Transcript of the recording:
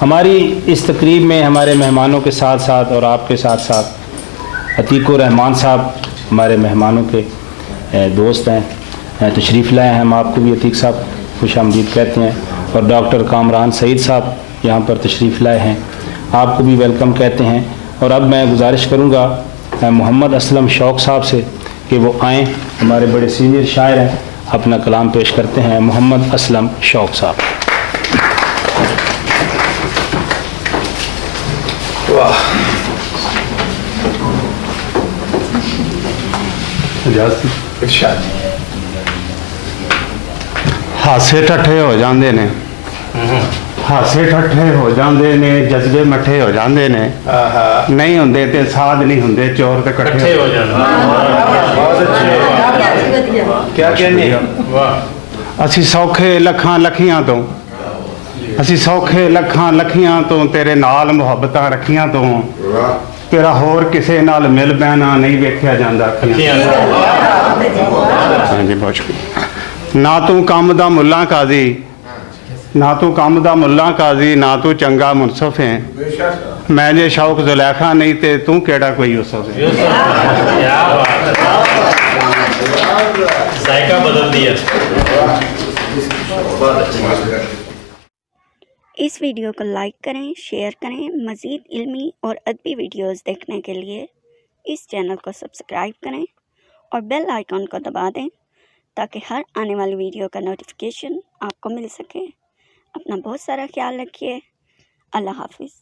हमारी इस तकरीब में हमारे मेहमानों के साथ साथ और आपके साथ साथ अतीकुर रहमान साहब हमारे मेहमानों के दोस्त हैं, तशरीफ़ लाए हैं। हम आपको भी अतीक साहब खुश आमदीद कहते हैं और डॉक्टर कामरान सईद साहब यहाँ पर तशरीफ़ लाए हैं, आपको भी वेलकम कहते हैं। और अब मैं गुजारिश करूँगा मोहम्मद असलम शौक़ साहब से कि वो आएँ, हमारे बड़े सीनियर शायर हैं, अपना कलाम पेश करते हैं। मोहम्मद असलम शौक़ साहब। वाह, हासे ठट्ठे हो जाते ने, हासे ठट्ठे हो जाते ने, जज्बे मठे हो जाते ने, नहीं होंदे ते साध नहीं होंदे, चोर ते कट्ठे हो जाते। क्या कहने, असी सौखे लखां लखियां तो, असी सौखे लखां लखियां तो, तेरे नाल मुहब्बतां रखियां तो, तेरा होर किसे नाल मिल पैना नहीं वेख्या जांदा अखियां। हाँ जी, बहुत शुक्रिया। ना तू कम दा मुल्ला काजी, ना तू कम दा मुल्ला काजी, ना तू चंगा मुनसफ है, मैं जे शौक जुलैखा नहीं ते तू केड़ा कोई यूसुफ है। जायका बदल दिया। इस वीडियो को लाइक करें, शेयर करें। मज़ीद इल्मी और अदबी वीडियोस देखने के लिए इस चैनल को सब्सक्राइब करें और बेल आइकॉन को दबा दें ताकि हर आने वाली वीडियो का नोटिफिकेशन आपको मिल सके। अपना बहुत सारा ख्याल रखिए। अल्लाह हाफिज़।